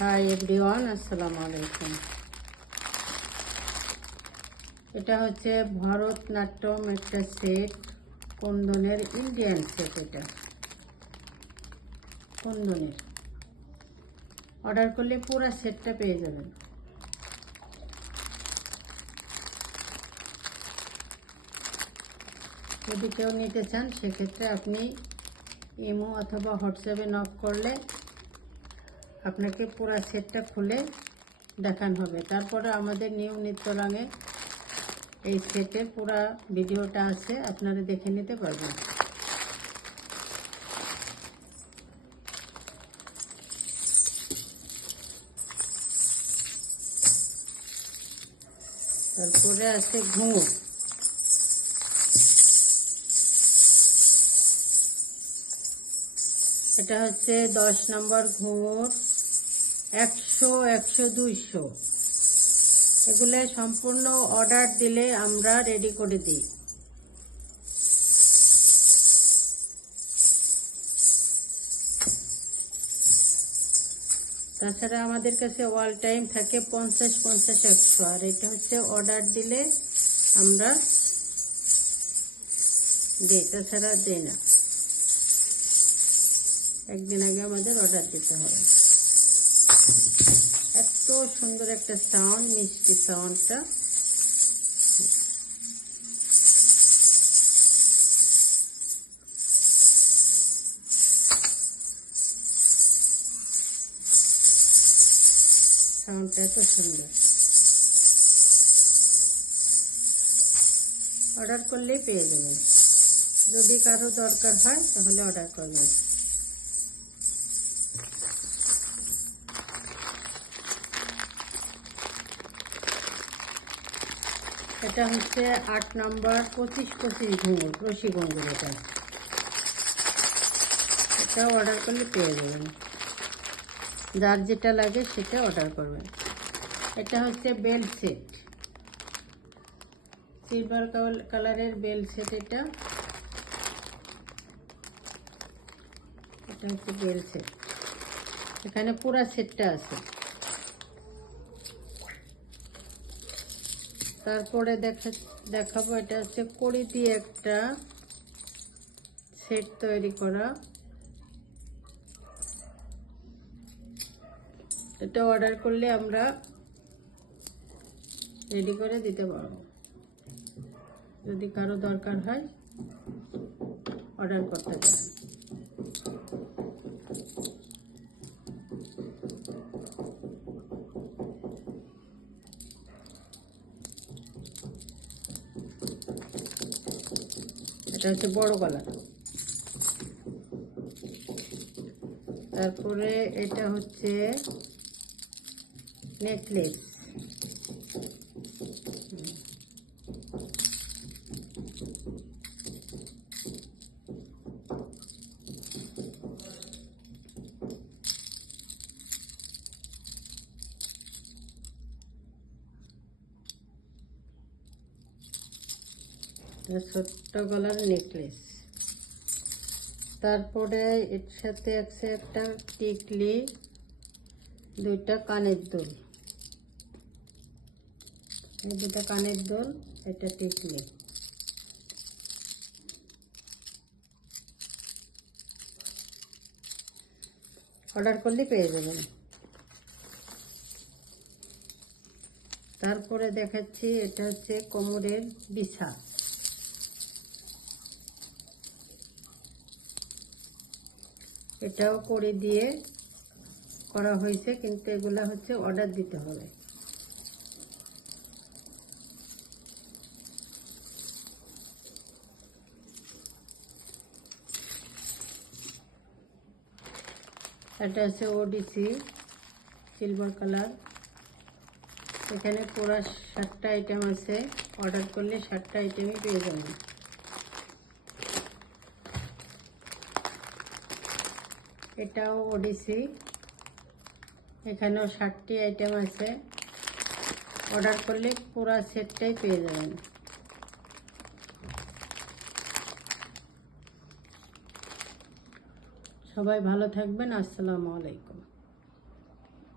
Hi everyone আসসালামু আলাইকুম এটা হচ্ছে ভারতনাট্যম একটা সেট কুন্দনের ইন্ডিয়ান সেট এটা। কুন্দনের। অর্ডার করলে পুরো সেটটা পেয়ে যাবেন। যদি কেউ নিতে চান, সেক্ষেত্রে আপনি ইমো অথবা হোয়াটসঅ্যাপে নক করলে আপনাকে পুরো সেটটা খুলে দেখান হবে। তারপরে আমাদের নিউ নিত্য রঙে এই সেটে পুরা ভিডিওটা আছে, আপনারা দেখে নিতে পারবেন। তারপরে আছে ঘুঙুর এটা হচ্ছে দশ নম্বর ঘুঙুর একশো একশো, দুইশো। এগুলো সম্পূর্ণ অর্ডার দিলে আমরা রেডি করে দিই। তাছাড়া আমাদের কাছে ওয়াল টাইম থাকে পঞ্চাশ পঞ্চাশ, একশো। আর এটা হচ্ছে অর্ডার দিলে আমরা দিই, তাছাড়া দিই না। একদিন আগে আমাদের অর্ডার দিতে হবে। এত সুন্দর একটা সাউন্ড মিষ্টি সাউন্ডটা সাউন্ডটা এত সুন্দর। অর্ডার করলেই পেয়ে যাবেন। যদি কারও দরকার হয়, তাহলে অর্ডার করবেন এটা হচ্ছে আট নম্বর পঁচিশ পঁচিশ ঘুঙুর রশি ঘুঙুর এটা। এটা অর্ডার করলে পেয়ে যাবেন। যার যেটা লাগে সেটা অর্ডার করবেন। এটা হচ্ছে বেল সেট। সিলভার কালারের বেল সেট এটা। এটা হচ্ছে বেল সেট। এখানে পুরা সেটটা আছে। তারপরে দেখা দেখাবো, এটা হচ্ছে কড়ি দিয়ে একটা সেট তৈরি করা। এটা অর্ডার করলে আমরা রেডি করে দিতে পারব। যদি কারও দরকার হয় অর্ডার করতে পারেন। এটা হচ্ছে বড় গলা। তারপরে এটা হচ্ছে নেকলেস। ছোট্ট গলার নেকলেস তারপরে এর সাথে আছে একটা টিকলি, দুইটা কানের দুল দুটা কানের দুল এটা টিকলি। অর্ডার করলে পেয়ে যাবেন। তারপরে দেখাচ্ছি, এটা হচ্ছে কোমরের বিছা এটাও করে দিয়ে করা হয়েছে, কিন্তু এগুলা হচ্ছে অর্ডার দিতে হবে। এটা হচ্ছে ওডিসি সিলভার কালার এখানে পুরো সাতটা আইটেম আছে অর্ডার করলে সাতটা আইটেমই পেয়ে যাবেন। এটাও ওডিসি এখানেও ষাটটি আইটেম আছে। অর্ডার করলে পুরা সেটটাই পেয়ে যাবেন। সবাই ভালো থাকবেন। আসসালামু আলাইকুম।